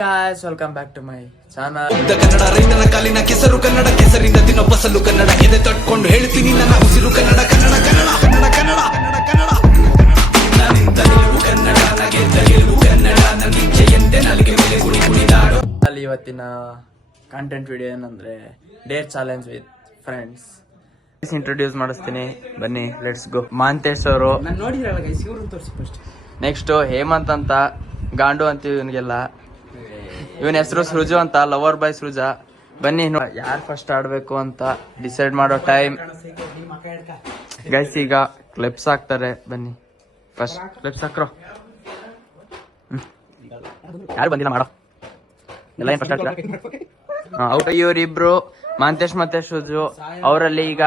Guys, welcome back to my channel. Kannada ರೈತನ ಕಾಲಿನ ಕೆಸರು ಕನ್ನಡ ಕೆಸರಿಂದ ತಿನ್ನೋ ಫಸಲು ಕನ್ನಡ ಎದೆ ತಟ್ಕೊಂಡು ಹೇಳ್ತೀನಿ ನನ್ನ ಉಸಿರು ಕನ್ನಡ ಕನ್ನಡ ಕನ್ನಡ ಕನ್ನಡ ಕನ್ನಡ ಕನ್ನಡ ನಾನಿಂದ ಗೆಲುವು ಕನ್ನಡ ನಗೆದ್ದ ಗೆಲುವು ಕನ್ನಡ ನಗಿಚ್ಚೆಯಂತೆ ನಾಲಿಗೆ ಮೇಲೆ ಕುಡಿ ಕುಣಿದಾಡು. ಅಲ್ಲಿ ಇವತ್ತಿನ ಕಂಟೆಂಟ್ ವಿಡಿಯೋ ಏನಂದ್ರೆ Deere challenge with friends. Introduce ಮಾಡಿಸ್ತೀನಿ, ಬನ್ನಿ ಲೆಟ್ಸ್ ಗೋ. ಮಾಂತೇಶ್ ಅವರು, ನೆಕ್ಸ್ಟ್ ಹೇಮಂತ್ ಅಂತ ಗಾಂಡು ಅಂತೀವಿ ಇವನಿಗೆಲ್ಲ. ಇವನ ಹೆಸರು ಸೃಜು ಅಂತ, ಲವರ್ ಬಾಯ್ ಸೃಜಾ. ಬನ್ನಿ ಯಾರು ಫಸ್ಟ್ ಆಡ್ಬೇಕು ಅಂತ ಡಿಸೈಡ್ ಮಾಡೋ ಟೈಮ್ ಗೈಸ್. ಈಗ ಕ್ಲಿಪ್ಸ್ ಹಾಕ್ತಾರೆ, ಬನ್ನಿ ಫಸ್ಟ್ ಕ್ಲಿಪ್ಸ್ ಹಾಕ್ರೋ. ಯಾರು ಬಂದಿಲ್ಲ ಮಾಡೋ ಎಲ್ಲ ಏನ್ ಫಸ್ಟ್ ಆಡ್ತೀರಾ? ಔಟ್ ಇವರಿಬ್ರು ಮಾಂತೇಶ್ ಮತ್ತೆ ಸೃಜು ಅವರಲ್ಲಿ. ಈಗ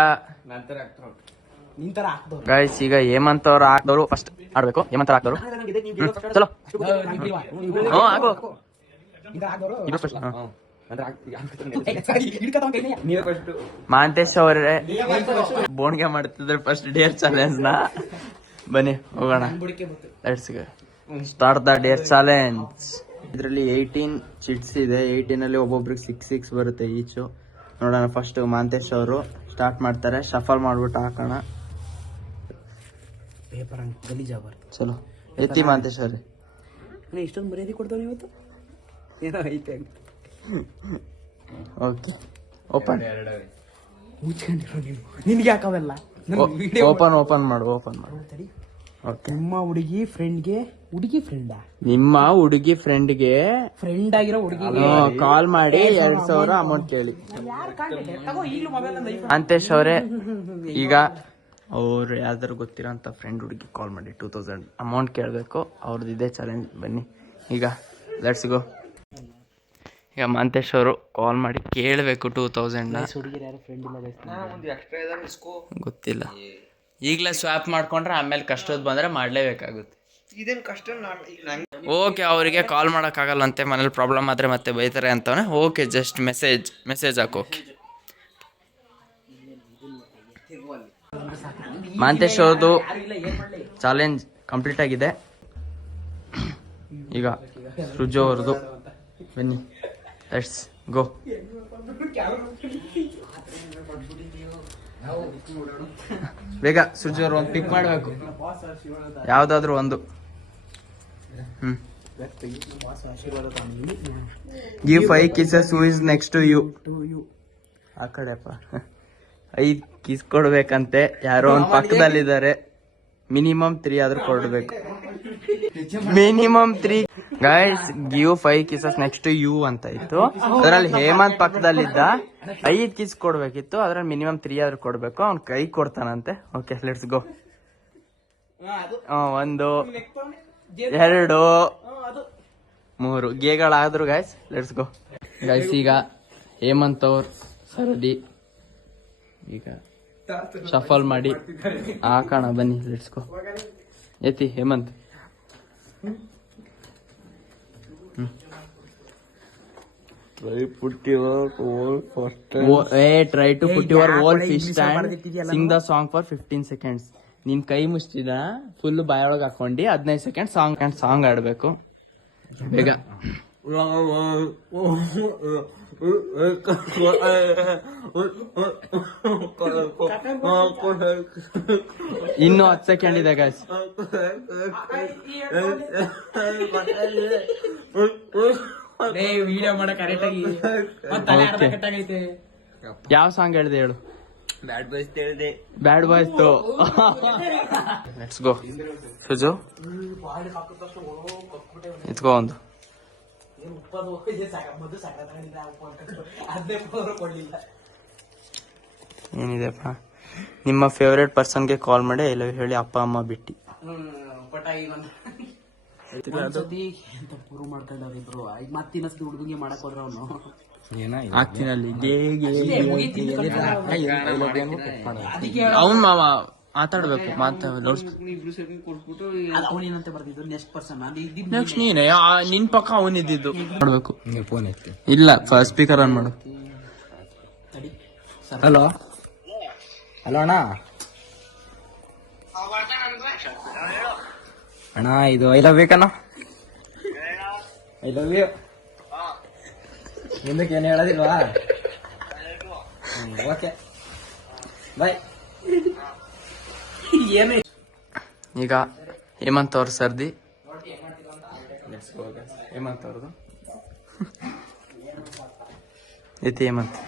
ಗೈಸ್ ಈಗ ಹೇಮಂತ್ ಅವ್ರು ಹಾಕ್ದವ್ರು ಫಸ್ಟ್ ಆಡ್ಬೇಕು. ಹೇಮಂತ್ ಹಾಕ್ದವ್ರು ಚಲೋ ಆಗೋ ಮಾಂತೇಶ್ ಅವರೇ ಬೋಣ್ಗೆ ಮಾಡ್ತಿದ್ರೆ ಫಸ್ಟ್ ಡೇರ್ ಚಾಲೆಂಜ್ ನ. ಬನ್ನಿ ಹೋಗೋಣ, let's start the Deere challenge. ಇದರಲ್ಲಿ 18 ಚಿಟ್ಸ್ ಇದೆ. 18 ಅಲ್ಲಿ ಒಬ್ಬೊಬ್ರಿಗೆ 6 ಬರುತ್ತೆ ಈಚು. ನೋಡೋಣ, ಫಸ್ಟ್ ಮಾಂತೇಶ್ ಅವರು ಸ್ಟಾರ್ಟ್ ಮಾಡ್ತಾರೆ. ಶಫಲ್ ಮಾಡ್ಬಿಟ್ಟು ಹಾಕೋಣ. ಚಲೋ ಎತ್ತಿ ಮಾಂತೇಶ್ ಅವ್ರೆ. ಇಷ್ಟೊಂದು ಮರ್ಯಾದೆ ಕೊಡ್ತಾನೆ ಇವತ್ತು, ಏನೋ ಐತೆ. Okay, open. ಮುಚ್ಕೊಂಡಿರೋ ನಿನ್ಗೆ ಯಾಕವೆಲ್ಲ ಓಪನ್ ಮಾಡು. ಓಕೆ. ನಿಮ್ಮ ಹುಡುಗಿ ಫ್ರೆಂಡ್ಗೆ ನಿಮ್ಮ ಹುಡುಗಿ ಫ್ರೆಂಡ್ಗೆ ಫ್ರೆಂಡ್ ಆಗಿರೋ ಹುಡುಗಿ ಕಾಲ್ ಮಾಡಿ 2000 ಅಮೌಂಟ್ ಕೇಳಿ. ಮಾಂತೇಶ್ ಅವರೇ ಈಗ ಅವ್ರು ಯಾವ್ದಾರು ಗೊತ್ತಿರೋಂಥ ಫ್ರೆಂಡ್ ಹುಡುಗಿ ಕಾಲ್ ಮಾಡಿ 2000 ಅಮೌಂಟ್ ಕೇಳಬೇಕು. ಅವ್ರದ್ದು ಇದೇ ಚಾಲೆಂಜ್. ಬನ್ನಿ ಈಗ ಲೆಟ್ಸ್ ಗೋ. ಈಗ ಮಾಂತೇಶ್ ಅವರು ಕಾಲ್ ಮಾಡಿ ಕೇಳಬೇಕು 2000ನ. ಗೊತ್ತಿಲ್ಲ, ಈಗಲೇ ಸ್ವಾಪ್ ಮಾಡ್ಕೊಂಡ್ರೆ ಆಮೇಲೆ ಕಷ್ಟದ ಬಂದ್ರೆ ಮಾಡ್ಲೇಬೇಕಾಗುತ್ತೆ. ಓಕೆ, ಅವರಿಗೆ ಕಾಲ್ ಮಾಡೋಕ್ಕಾಗಲ್ಲಂತೆ, ಮನೇಲಿ ಪ್ರಾಬ್ಲಮ್ ಆದರೆ ಮತ್ತೆ ಬೈತಾರೆ ಅಂತವನೇ. ಓಕೆ, ಜಸ್ಟ್ ಮೆಸೇಜ್ ಹಾಕೋಕೆ. ಮಾಂತೇಶ್ ಅವ್ರದ್ದು ಚಾಲೆಂಜ್ ಕಂಪ್ಲೀಟ್ ಆಗಿದೆ. ಈಗ ಸೃಜು ಅವ್ರದ್ದು, ಬನ್ನಿ ಲೆಟ್ಸ್ ಗೋ. ಬೇಗ ಸೃಜು ಅವ್ರು ಒಂದು ಪಿಕ್ ಮಾಡಬೇಕು, ಯಾವ್ದಾದ್ರು ಒಂದು. Give 5 kisses who is next to you. ಆ ಕಡೆಪ್ಪ 5 ಕಿಸ್ ಕೊಡ್ಬೇಕಂತೆ. ಯಾರೋ ಒಂದು ಪಕ್ಕದಲ್ಲಿದ್ದಾರೆ. ಮಿನಿಮಮ್ 3 ಆದ್ರೂ ಕೊಡ್ಬೇಕು. Minimum 3 guys. Give 5 kisses next to you ಅಂತ ಇತ್ತು. ಅದ್ರಲ್ಲಿ ಹೇಮಂತ್ ಪಕ್ಕದಲ್ಲಿದ್ದ. 5 ಕಿಸ್ ಕೊಡ್ಬೇಕಿತ್ತು, ಅದ್ರಲ್ಲಿ ಮಿನಿಮಮ್ 3 ಆದ್ರೂ ಕೊಡ್ಬೇಕು. ಅವ್ನ್ ಕೈ ಕೊಡ್ತಾನಂತೆ. Okay, let's go. 1 2 3 ಗೇಗಳಾದ್ರು ಗೈಸ್. Let's go guys. ಈಗ ಹೇಮಂತ್ ಅವ್ರ ಸರದಿ ಈಗ ಶಫಲ್ ಮಾಡಿ ಹಾಕೋಣ. ಬನ್ನಿ ಲೆಟ್ಸ್ ಗೋ. ಎತ್ತಿ Hemant. Try to put your whole fish stand. Sing the song for 15 seconds. ನಿನ್ ಕೈ ಮುಷ್ಟಿದ ಫುಲ್ ಬಾಯೊಳಗೆ ಹಾಕೊಂಡಿ 15 ಸೆಕೆಂಡ್ ಸಾಂಗ್ ಆಡ್ಬೇಕು. ಬೇಗ. ಇನ್ನು 10 ಸೆಕೆಂಡ್ ಇದೆ ಗೈಸ್. ವಿಡಿಯೋ ಮಾಡ ಕರೆಕ್ಟ್ ಆಗಿ ಯಾವ ಸಾಂಗ್ ಹೇಳ್ದೆ ಹೇಳು? ಬ್ಯಾಡ್ ಬಾಯ್ಸ್ ಲೆಟ್ಸ್ ಗೋ. ಸುಜು ಇತ್ಕೋ ಒಂದು. ಏನಿದೆಪ್ಪ? ನಿಮ್ಮ ಫೇವ್ರೇಟ್ ಪರ್ಸನ್ಗೆ ಕಾಲ್ ಮಾಡಿ ಐ ಲವ್ ಹೇಳಿ ಅಪ್ಪ ಅಮ್ಮ ಬಿಟ್ಟು. ಹುಡುಗಿಗೆ ಮಾಡಕ್ ಹೋದ್ರ ಅವನು ಆಗ್ತೀನಲ್ಲಿ ಅವನ್ ಮಾವ ಮಾತಾಡ್ಬೇಕು. ನೆಕ್ಸ್ಟ್ ನೀನೆ ನಿನ್ ಪಕ್ಕ ಅವನಿದ್ದು ಮಾಡ್ಬೇಕು. ಇಲ್ಲ, ಸ್ಪೀಕರ್ ಆನ್ ಮಾಡು. ಹಲೋ ಅಣ್ಣ. ಅಣ್ಣ ಇದು ಐ ಲವ್ ಬೇಕಣ್ಣ. I love you. ಹಿಂದಕ್ಕೆ ಏನು ಹೇಳೋದಿಲ್ವಾ? Okay bye. ಈಗ ಹೇಮಂತ್ ಅವ್ರ ಸರ್ದಿ. ಹೇಮಂತ್ ಅವ್ರದ್ದು ಐತಿ. ಹೇಮಂತ್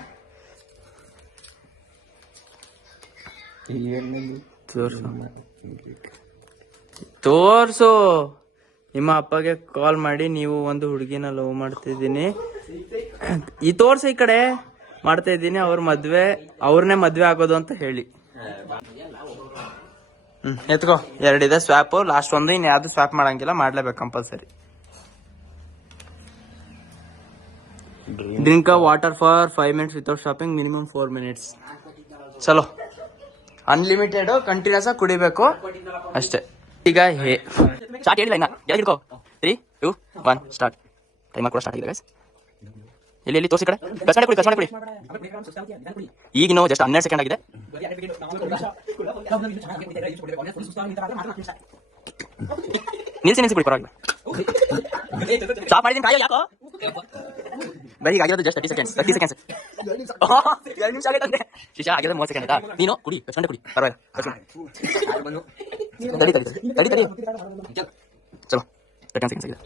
ತೋರ್ಸು. ನಿಮ್ಮ ಅಪ್ಪಗೆ ಕಾಲ್ ಮಾಡಿ ನೀವು ಒಂದು ಹುಡುಗಿನ ಲವ್ ಮಾಡ್ತಿದ್ದೀನಿ ಈ ತೋರ್ಸು, ಈ ಕಡೆ ಮಾಡ್ತಾ ಇದ್ದೀನಿ, ಅವ್ರನ್ನೇ ಮದ್ವೆ ಆಗೋದು ಅಂತ ಹೇಳಿ. ಎತ್ಕೋ. ಎರಡಿದೆ ಸ್ವಾಪ್, ಲಾಸ್ಟ್ ಒಂದು. ಇನ್ ಯಾವ್ದು ಸ್ವಾಪ್ ಮಾಡಂಗಿಲ್ಲ, ಮಾಡ್ಲೇಬೇಕು compulsory. Drink water for 5 minutes without shopping, minimum 4 minutes. ಚಲೋ, ಅನ್ಲಿಮಿಟೆಡ್ ಕಂಟಿನ್ಯೂಸ್ ಆಗಿ ಕುಡಿಬೇಕು ಅಷ್ಟೇ. ಈಗ ಸ್ಟಾರ್ಟ್ ಹೇಳಿಲ್ಲ ಇನ್ನ. ಹಿಡ್ಕೋ. 3, 2, 1 ಸ್ಟಾರ್ಟ್. ಟೈಮರ್ ಕೂಡ ಸ್ಟಾರ್ಟ್ ಆಗಿದೆ ಗೈಸ್. ಎಲ್ಲಿ ತೋರಿಸಿ ಕಡೆ ಕಸ್ಮಡೆ ಕುಡಿ. ಈಗ ನಾವು ಜಸ್ಟ್ 12 ಸೆಕೆಂಡ್ ಆಗಿದೆ. ನಿಲ್ಸಿ ಕುಡಿ, ಪರವಾಗಿಲ್ಲ. ಸ್ಟಾಪ್ ಮಾಡಿದ್ದೀನಿ ಕಾಯ ಯಾಕೋ. ಬರೀ ಆಗಿರೋದು ಜಸ್ಟ್ 30 seconds. 2 ನಿಮಿಷ ಆಗೈತೆ. ಶಿಶಾ ಆಗಿರೋದು 30 ಸೆಕೆಂಡ್ ಆಯ್ತಾ? ನೀನು ಕುಡಿ, ಕಸ್ಮಡೆ ಕುಡಿ, ಪರವಾಗಿಲ್ಲ. ತಡಿ ಚಲೋ. 30 seconds ಆಗಿದೆ.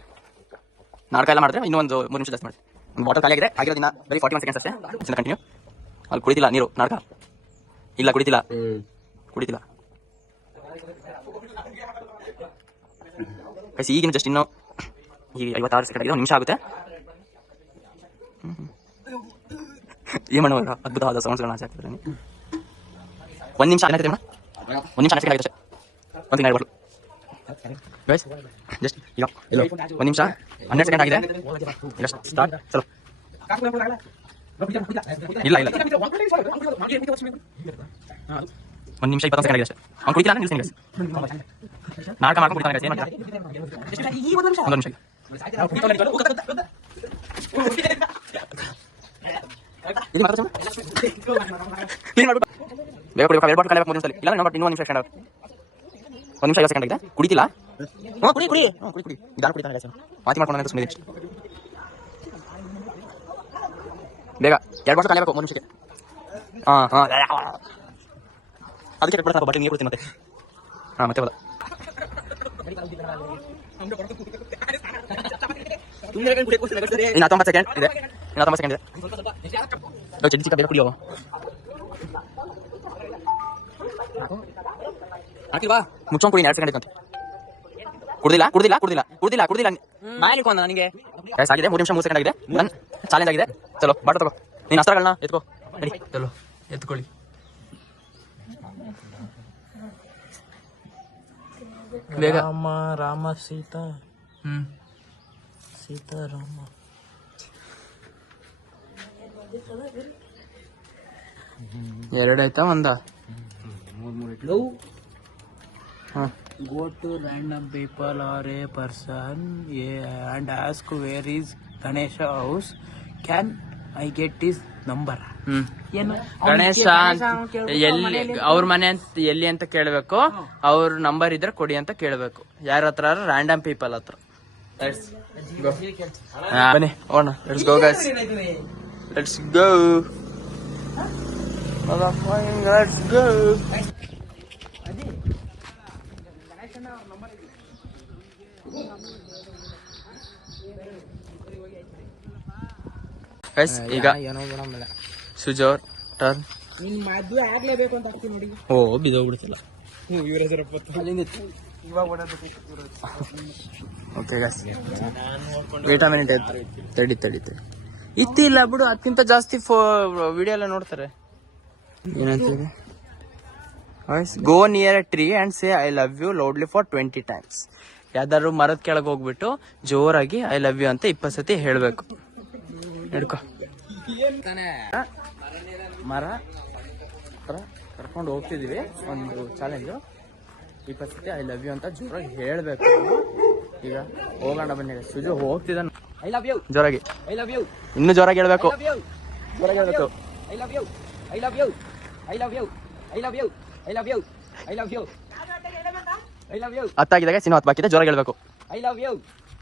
ನಾಟಕ ಎಲ್ಲ ಮಾಡಿದ್ರೆ ಇನ್ನೊಂದು 3 ನಿಮಿಷ ಜಾಸ್ತಿ ಮಾಡಿ. ವಾಟರ್ ಖಾಲಿ ಆಗಿದೆ. ಆಗಿರೋ ದಿನ ಬರೀ 41 seconds ಅಷ್ಟೇ. ಕಂಟಿನ್ಯೂ. ಅಲ್ಲಿ ಕುಡಿತಿಲ್ಲ ನೀರು, ನಾಟಕ ಇಲ್ಲ, ಕುಡಿತಿಲ್ಲ. ಈಗಿನ ಜಸ್ಟ್ ಇನ್ನು ಈಗ 56 ಸೆಕೆಂಡ್ ಆಗಿದೆ. 1 ನಿಮಿಷ ಆಗುತ್ತೆ. ಏನ್ ಮಾಡೋಣ, ಅದ್ಭುತವಾದ ಸೌಂಡ್ಸ್ಗಳನ್ನ ಆಚೆ ಹಾಕ್ತಿದ್ರೆ 1 ನಿಮಿಷ ಏನಾಗ್ತದೆ ಮೇಡಮ್? 1 ನಿಮಿಷ ಸೆಕೆಂಡ್ ಆಗಿದೆ ಅಷ್ಟೇ. ಒಂದು ತಿಂಗಳು ಗೈಸ್ ಜಸ್ಟ್ ಈಗ 1 ನಿಮಿಷ 12 ಸೆಕೆಂಡ್ ಆಗಿದೆ. ಸ್ಟಾರ್ಟ್. ಚಲೋ. ಇಲ್ಲ 1 ನಿಮಿಷ 20 ಸೆಕೆಂಡ್ ಆಗಿದೆ ಅಷ್ಟೇ. ಅವ್ನು ಕುಡಿತಿಲ್ಲ ಅಂದ್ರೆ ನಿಲ್ಸಿ. ನಾಟಕ ಮಾಡ್ಕೊಂಡು ಕುಡಿತಾನೆ. ಏನು ಮಾಡ್ತೀರಾ? 1 ನಿಮಿಷ. ಬೇಗ ಕುಡಿ, 2 ಬಾಟಲ್ ಖಾಲಿ 3 ನಿಮಿಷದಲ್ಲಿ. ಇಲ್ಲ ಇನ್ನೊಂದು 1 ನಿಮಿಷ ಸೆಕೆಂಡ್ ಆಗುತ್ತೆ. 1 ನಿಮಿಷ 50 ಸೆಕೆಂಡ್ ಆಗಿದೆ. ಕುಡಿತಿಲ್ಲ? ಕುಡಿ. ಇದಾರು ಕುಡಿತಾನೆ ಗೈಸ್. ಮಾತಿ ಮಾಡ್ಕೊಂಡು ಅಂತ ಸುಮ್ಮನೆ ಬೇಗ 2 ಬಾಟಲ್ ಖಾಲಿ 3 ನಿಮಿಷಕ್ಕೆ. ಅದಕ್ಕೆ ಬಿಡ್ತಾ ಬಾಟಲ್ ನೀರು ಕುಡ್ತೀನಿ ಮತ್ತೆ. ಮತ್ತೆ ಬದ ಇನ್ನು 19 ಸೆಕೆಂಡ್ ಇದೆ. ಚಡ್ಡಿ ಚಿಕ್ಕ ಬೇಗ ಕುಡಿಯೋ. ಮುಚ್ಚೋನ್ ಕುಡಿ. 2 ಸೆಕೆಂಡ್ ಐತಂತೆ. ಕುಡ್ದಿಲ್ಲ. ಮಾಯಲಿಕೊಂಡ ನನಗೆ ಆಗಿದೆ. 3 ನಿಮಿಷ 3 ಸೆಕೆಂಡ್ ಆಗಿದೆ. ನನ್ನ ಚಾಲೆಂಜ್ ಆಗಿದೆ. ಚಲೋ, ಬಾಟ ತಗೋ. ನೀನ್ ಅಸ್ತ್ರಗಳನ್ನ ಎತ್ಕೋ. ನಡಿ, ಚಲೋ ಎತ್ಕೊಳ್ಳಿ. ಬೇಗ. ರಾಮ ಸೀತಾ. ಸೀತಾರಾಮ. ಎರಡಾಯ್ತಾ ಒಂದ? Go to random people or a person and ask where is Ganesha house. Can I get his number? Ganesha ಎಲ್ಲಿ ಅವ್ರ ಮನೆ ಅಂತ ಎಲ್ಲಿ ಅಂತ ಕೇಳಬೇಕು. ಅವ್ರ ನಂಬರ್ ಇದ್ರೆ ಕೊಡಿ ಅಂತ ಕೇಳಬೇಕು. ಯಾರ ಹತ್ರ? ರ್ಯಾಂಡಮ್ ಪೀಪಲ್ ಹತ್ರ. ಬನ್ನಿ ಹೋಗೋಣ. Let's go guys. Let's go. Let's go. ಈಗ ಸುಜೋರ್ ಟರ್ನ್. ಮದುವೆ ಆಗ್ಲೇಬೇಕು ಅಂತ ಆಗ್ತೀನಿ ನೋಡಿ. ಓ ಬಿದ್ದೋಗ್ಬಿಡ್ತಿಲ್ಲ. Okay guys, wait a minute. ತಡಿ ಇತ್ತಿಲ್ಲ ಬಿಡು. ಅದಕ್ಕಿಂತ ಜಾಸ್ತಿ ವಿಡಿಯೋ ಎಲ್ಲ ನೋಡ್ತಾರೆ. ಏನಂತೀವಿ? Go near a tree and say I love you loudly for 20 times. ಯಾವ್ದಾದ್ರು ಮರದ ಕೆಳಗೆ ಹೋಗ್ಬಿಟ್ಟು ಜೋರಾಗಿ ಐ ಲವ್ ಯು ಅಂತ 20 ಸತಿ ಹೇಳ್ಬೇಕು. ಹಿಡ್ಕೊ. ಮರ ಕರ್ಕೊಂಡು ಹೋಗ್ತಿದೀವಿ. ಒಂದು ಚಾಲೆಂಜು. 20 ಸತಿ ಐ ಲವ್ ಯು ಅಂತ ಜೋರಾಗಿ ಹೇಳ್ಬೇಕು. ಈಗ ಹೋಗೋಣ ಬನ್ನಿ. ಸುಜು ಹೋಗ್ತಿದ್ದಾನೆ. ಐ ಲವ್ ಯು ಜೋರಾಗಿ. ಐ ಲವ್ ಯು ಇನ್ನೂ ಜೋರಾಗಿ ಹೇಳ್ಬೇಕು. ಜೋರಾಗಿ ಹೇಳ್ಬೇಕು. I love you. I love you. I love you. I love you. I love you. I love you. I love you. ಹತ್ತಾಗಿದೆ ಸಿನಿಮಾ. 10 ಬಾಕಿ ಇದೆ. ಜೋರಾಗಿ ಹೇಳ್ಬೇಕು. I love you.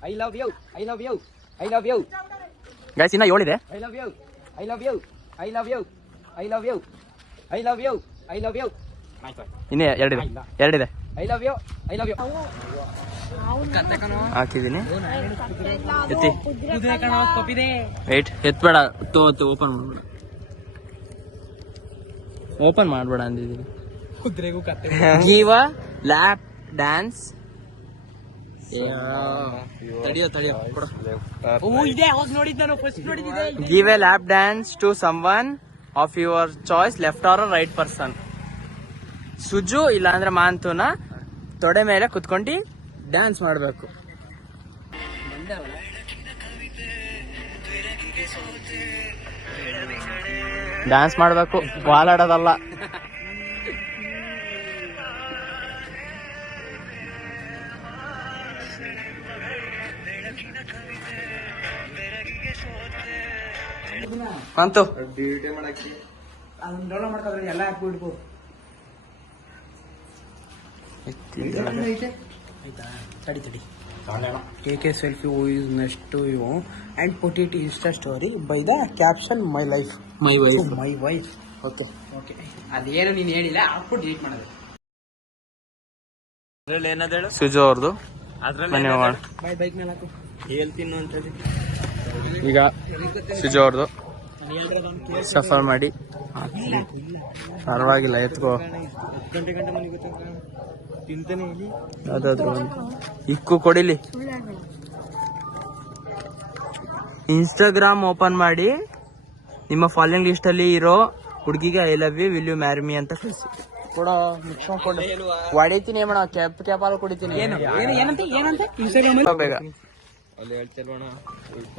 I love you. I love you. I love you. Guys ಇನ್ನ 7 ಇದೆ. I love you. I love you. I love you. I love you. I love you. I love you. ಇನ್ನೇ 2 ಇದೆ. 2 ಇದೆ. I love you. I love you. ಹಾಕಿದೀನಿ. ಎತ್ತಿ. Wait ಎತ್ಬೇಡ. Open ಮಾಡ್ಬೇಡ. Open ಮಾಡ್ಬೇಡ ಅಂದಿದ್ದೀನಿ. Give a lap dance. ತಡಿಯೋ ಕೊಡು. Give a lap dance to someone of your choice, left or right person. Suju ಇಲ್ಲಾಂದ್ರೆ ಮಾಂತುನ ತೊಡೆ ಮೇಲೆ ಕುತ್ಕೊಂಡು ಡ್ಯಾನ್ಸ್ ಮಾಡಬೇಕು. ಡ್ಯಾನ್ಸ್ ಮಾಡಬೇಕು, ವಾಲಾಡೋದಲ್ಲ. ಮಂತು ಅದನ್ನ ಡೌನ್ಲೋಡ್ ಮಾಡ್ಕೊಂಡ್ರೆ ಎಲ್ಲ ಹಾಕ್ಬಿಡ್ಬೋದು. ತಡಿ KK selfie who is next to you and put it Insta story by the caption my life. My wife. My wife. Okay. ಅದೇನು ನೀನು ಹೇಳಿಲ್ಲ, ಹಾಕ್ಬಿಟ್ಟು ಡಿಲೀಟ್ ಮಾಡೋದು. ಸುಜು ಅವ್ರದ್ದು ಮನೆ ಬೈಕ್ ಮೇಲೆ ಹಾಕು. ಈಗ ಸುಜು ಅವ್ರದ್ದು ಸಫರ್ ಮಾಡಿ ಪರವಾಗಿಲ್ಲ, ಎತ್ಕೋ. ಯಾವ್ದಾದ್ರು ಇಕ್ಕು ಕೊಡಿಲಿ. ಇನ್ಸ್ಟಾಗ್ರಾಮ್ ಓಪನ್ ಮಾಡಿ ನಿಮ್ಮ ಫಾಲೋಯಿಂಗ್ ಲಿಸ್ಟ್ ಅಲ್ಲಿ ಇರೋ ಹುಡುಗಿಗೆ I love you will you marry me ಅಂತ ಕಳಿಸಿ. ಕೊಡ ಮುಚ್ಕೊಂಡು ಕೊಡು. ಹೊಡಿತೀನಿ ಏಮಣ, ಕ್ಯಾಪ್ ಹಾಲು ಕುಡಿತೀನಿ. ಬೇಗ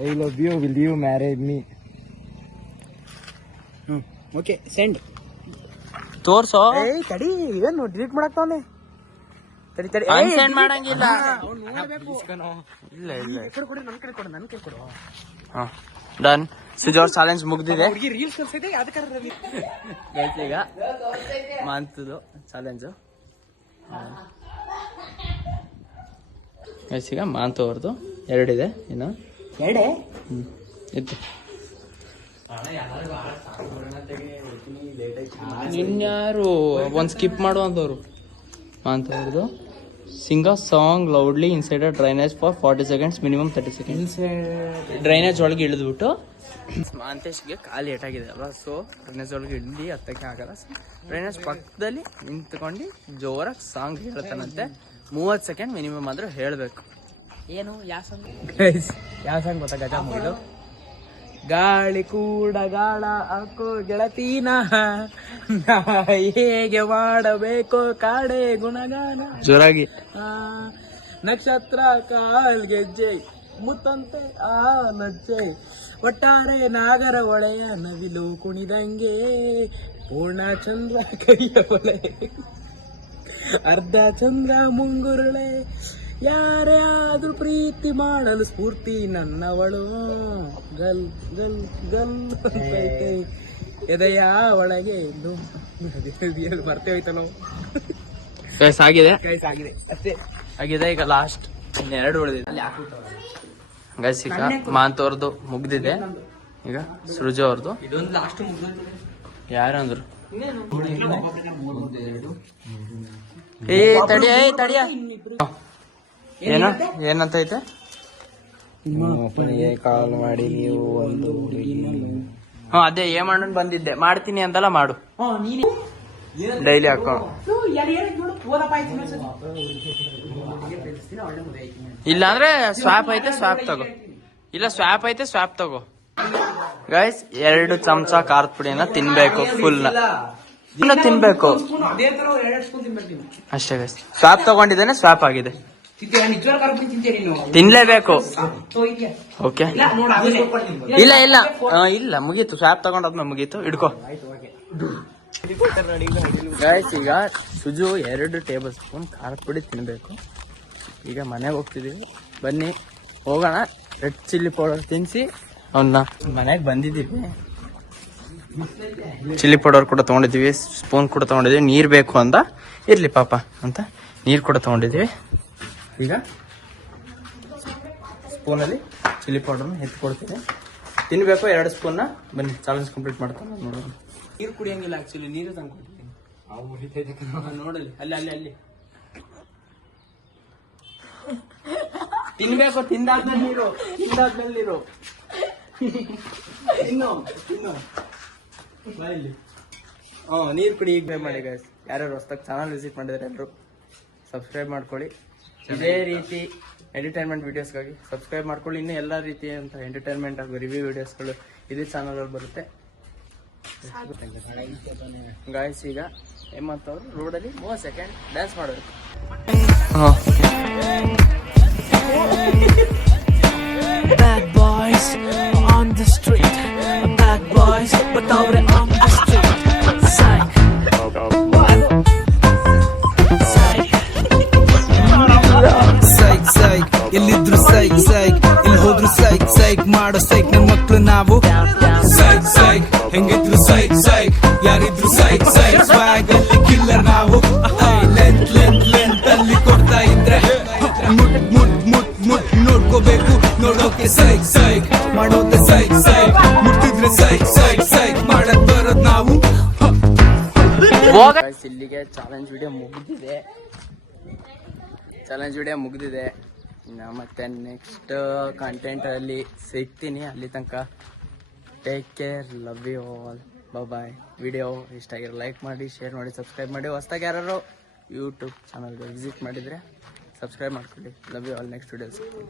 I love you will you marry me. Okay send. ತೋರ್ಸೋ. ತಡಿ ಏನು ಡಿಲೀಟ್ ಮಾಡಕ್ತಾವನೆ. ತಡಿ ಸೆಂಡ್ ಮಾಡಂಗಿಲ್ಲ. ಇಲ್ಲ ನನ್ ಕೈ ಕೊಡು. ಹಾ ಡನ್. ಸುಜು ಅವ್ರ ಚಾಲೆಂಜ್ ಮುಗ್ದಿದೆ. ರೀಲ್ಸ್ ಕಲ್ಸೈತೆ ಅದಕ್ಕೆ ಈಗ ಮಂತದು ಚಾಲೆಂಜು. ಈಗ ಮಾಂತು ಅವ್ರದ್ದು 2 ಇದೆ ಇನ್ನು. ಇತ್ತು ಇನ್ಯಾರು ಒಂದ್ ಸ್ಕಿಪ್ ಮಾಡುವಂತವ್ರು. ಮಾಂತು ಅವ್ರದ್ದು ಸಿಂಗ್ ಅ song loudly inside a drainage for 40 seconds, minimum 30 seconds. Drainage ಒಳಗೆ ಇಳಿದ್ಬಿಟ್ಟು, ಮಾಂತೇಶ್ಗೆ ಕಾಲು ಏಟಾಗಿದೆ ಅಲ್ವಾ, ಸೊ ಡ್ರೈನೇಜ್ ಒಳಗೆ ಇಳಿದು ಹತ್ತಕ್ಕೆ ಆಗಲ್ಲ. ಡ್ರೈನೇಜ್ ಪಕ್ಕದಲ್ಲಿ ನಿಂತ್ಕೊಂಡು ಜೋರಾಗಿ ಸಾಂಗ್ ಹೇಳ್ತಾನಂತೆ. 30 ಸೆಕೆಂಡ್ ಮಿನಿಮಮ್ ಆದ್ರೂ ಹೇಳ್ಬೇಕು. ಏನು ಯಾವ ಸಾಂಗ್ ಗೊತ್ತಾ ಗಜ ಮುಗಿದು? ಗಾಳಿ ಕೂಡ ಗಾಳ ಹಾಕೋ ಗೆಳತೀನ, ಹೇಗೆ ಮಾಡಬೇಕು ಕಾಡೆ ಗುಣಗಾನ. ಜೋರಾಗಿ ನಕ್ಷತ್ರ ಕಾಲ್ ಗೆಜ್ಜೆ ಮುತ್ತಂತೆ ಆ ಲಜ್ಜೆ, ಒಟ್ಟಾರೆ ನಾಗರ ಒಳೆಯ ನವಿಲು ಕುಣಿದಂಗೆ, ಪೂರ್ಣ ಚಂದ್ರ ಕೈಯ ಒಳೆ, ಅರ್ಧ ಚಂದ್ರ ಮುಂಗುರುಳೆ, ಯಾರೇ ಆದ್ರೂ ಪ್ರೀತಿ ಮಾಡಲು ಸ್ಫೂರ್ತಿ ನನ್ನವಳು, ಗಲ್ ಗಲ್ ಗಲ್ ಎದೆಯ ಒಳಗೆ ಮರ್ತೇ ಹೋಯ್ತಲ್ಲ. ಗೈಸ್ ಆಗಿದೆ ಆಗಿದೆ ಅಷ್ಟೇ ಆಗಿದೆ. ಈಗ ಲಾಸ್ಟ್ 2 ಉಳಿದಿದೆ. ಗೈಸ್ ಈಗ ಮಾಂತವ್ರದ್ದು ಮುಗ್ದಿದೆ. ಈಗ ಸೃಜು ಅವ್ರದ್ದು ಇದೊಂದು ಲಾಸ್ಟ್ ಯಾರಂದ್ರು ತಡಿಯ ಏನಂತ ಐತೆ? ಕಾಲ್ ಮಾಡಿ ನೀವು ಒಂದು ಅದೇ ಏಮಣ್ಣನ್ ಬಂದಿದ್ದೆ ಮಾಡ್ತೀನಿ ಅಂತಲ್ಲ, ಮಾಡು ಡೈಲಿ ಹಾಕೋ. ಇಲ್ಲ ಅಂದ್ರೆ ಸ್ವಾಪ್ ಐತೆ ಸ್ವಾಪ್ ತಗೋ, ಇಲ್ಲ ಸ್ವಾಪ್ ಐತೆ ಸ್ವಾಪ್ ತಗೋ. ಗೈಸ್ 2 ಚಮಚ ಖಾರದ ಪುಡಿನ ತಿನ್ಬೇಕು, ಫುಲ್ ತಿನ್ಬೇಕು ಅಷ್ಟೇ ಗೈಸ್. ಸ್ವಾಪ್ ತಗೊಂಡಿದ್ದೇನೆ, ಸ್ವಾಪ್ ಆಗಿದೆ, ತಿನ್ಲೇಬೇಕು. ಓಕೆ ಇಲ್ಲ ಇಲ್ಲ ಇಲ್ಲ ಮುಗೀತು, ಸ್ವಾಪ್ ತಗೊಂಡಾದ್ಮೇಲೆ ಮುಗೀತು, ಹಿಡ್ಕೋ. ಗೈಸ್ ಈಗ ಸುಜು 2 ಟೇಬಲ್ ಸ್ಪೂನ್ ಖಾರದ ಪುಡಿ ತಿನ್ಬೇಕು. ಈಗ ಮನೆಗೆ ಹೋಗ್ತಿದೀವಿ, ಬನ್ನಿ ಹೋಗೋಣ. ರೆಡ್ ಚಿಲ್ಲಿ ಪೌಡರ್ ತಿನ್ಸಿ ಅವನ್ನ ಮನೆಗೆ ಬಂದಿದ್ದೀವಿ. ಚಿಲ್ಲಿ ಪೌಡರ್ ಕೂಡ ತಗೊಂಡಿದ್ದೀವಿ, ಸ್ಪೂನ್ ಕೂಡ ತಗೊಂಡಿದ್ದೀವಿ. ನೀರ್ ಬೇಕು ಅಂತ ಇರ್ಲಿ ಪಾಪ ಅಂತ ನೀರ್ ಕೂಡ ತಗೊಂಡಿದ್ದೀವಿ. ಈಗ ಸ್ಪೂನಲ್ಲಿ ಚಿಲ್ಲಿ ಪೌಡರ್ನ ಎತ್ಕೊಡ್ತೀನಿ. ತಿನ್ಬೇಕು 2 ಸ್ಪೂನ್ನ. ಬನ್ನಿ ಚಾಲೆಂಜ್ ಕಂಪ್ಲೀಟ್ ಮಾಡ್ತಾನೆ ನೋಡೋಣ. ನೀರು ಕುಡಿಯಂಗಿಲ್ಲ ಆಕ್ಚುಲಿ, ನೀರು ತಂದು ಕೊಡ್ತೀನಿ. ಅವು ಮುರಿತೈತೆ ನೋಡಲಿ, ಅಲ್ಲಿ ತಿನ್ಬೇಕು. ತಿಂದಾದ್ಮೇಲೆ ನೀರು ಇನ್ನು ನೀರು ಕುಡಿ. ಈಗ ಮಾಡಿ ಗೈಸ್, ಯಾರ್ಯಾರು ಹೊಸ್ದಾಗಿ ಚಾನಲ್ ವಿಸಿಟ್ ಮಾಡಿದ್ರೆ ಎಲ್ಲರೂ ಸಬ್ಸ್ಕ್ರೈಬ್ ಮಾಡ್ಕೊಳ್ಳಿ. ಇದೇ ರೀತಿ ಎಂಟರ್ಟೈನ್ಮೆಂಟ್ ವಿಡಿಯೋಸ್ಗಾಗಿ ಸಬ್ಸ್ಕ್ರೈಬ್ ಮಾಡ್ಕೊಳ್ಳಿ. ಇನ್ನೂ ಎಲ್ಲ ರೀತಿಯಂತ ಎಂಟರ್ಟೈನ್ಮೆಂಟ್ ಹಾಗೂ ರಿವ್ಯೂ ವಿಡಿಯೋಸ್ಗಳು ಇದೇ ಚಾನಲಲ್ಲಿ ಬರುತ್ತೆ ಗಾಯ್ಸ್. ಈಗ ಹೇಮಂತ್ ಅವರು ರೋಡಲ್ಲಿ 30 ಸೆಕೆಂಡ್ ಡ್ಯಾನ್ಸ್ ಮಾಡೋದು. Bad boys on the street. Bad boys, but now on the street. Psych. ಸೈಕ್ ಎಲ್ಲಿದ್ರು ಸೈಕ್ ಇಲ್ಲಿ ಹೋದ್ರು ಸೈಕ್ ಮಾಡೋ ಸೈಕ್ ನನ್ ಮಕ್ಳು ನಾವು. ಸೈಕ್ ಹೆಂಗಿದ್ರು ಸೈಕ್ ಯಾರಿದ್ರು ಸೈಕ್ ಸ್ವಾಗ್ ಅಲ್ಲಿ ಕಿಲ್ಲರ್ ನಾವು. ಲೆಂತ್ ಅಲ್ಲಿ ಕೊಡ್ತಾ ಇದ್ರೆ ಮುಟ್ ನೋಡ್ಕೋಬೇಕು, ನೋಡೋಕೆ ಸೈಕ್ ಮಾಡೋದೆ ಸೈಕ್ ಮುಟ್ಟಿದ್ರೆ ಸೈಕ್ ಮಾಡಕ್ ಬರೋದ್ ನಾವು. ಇಲ್ಲಿಗೆ ಚಾಲೆಂಜ್ ವಿಡಿಯೋ ಮುಗಿದಿದೆ. ಮತ್ತೆ ನೆಕ್ಸ್ಟ್ ಕಂಟೆಂಟ್ ಅಲ್ಲಿ ಸಿಗ್ತೀನಿ. ಅಲ್ಲಿ ತನಕ take care, love you all, bye. Video ಇಷ್ಟ ಆಗಿರೋ ಲೈಕ್ ಮಾಡಿ, ಶೇರ್ ಮಾಡಿ, ಸಬ್ಸ್ಕ್ರೈಬ್ ಮಾಡಿ. ಹೊಸ್ದಾಗಿ ಯಾರು ಯೂಟ್ಯೂಬ್ ಚಾನಲ್ಗೆ ವಿಸಿಟ್ ಮಾಡಿದರೆ ಸಬ್ಸ್ಕ್ರೈಬ್ ಮಾಡ್ಕೊಳ್ಳಿ. Love you all. Next video ಸಿಗ್ತೀನಿ.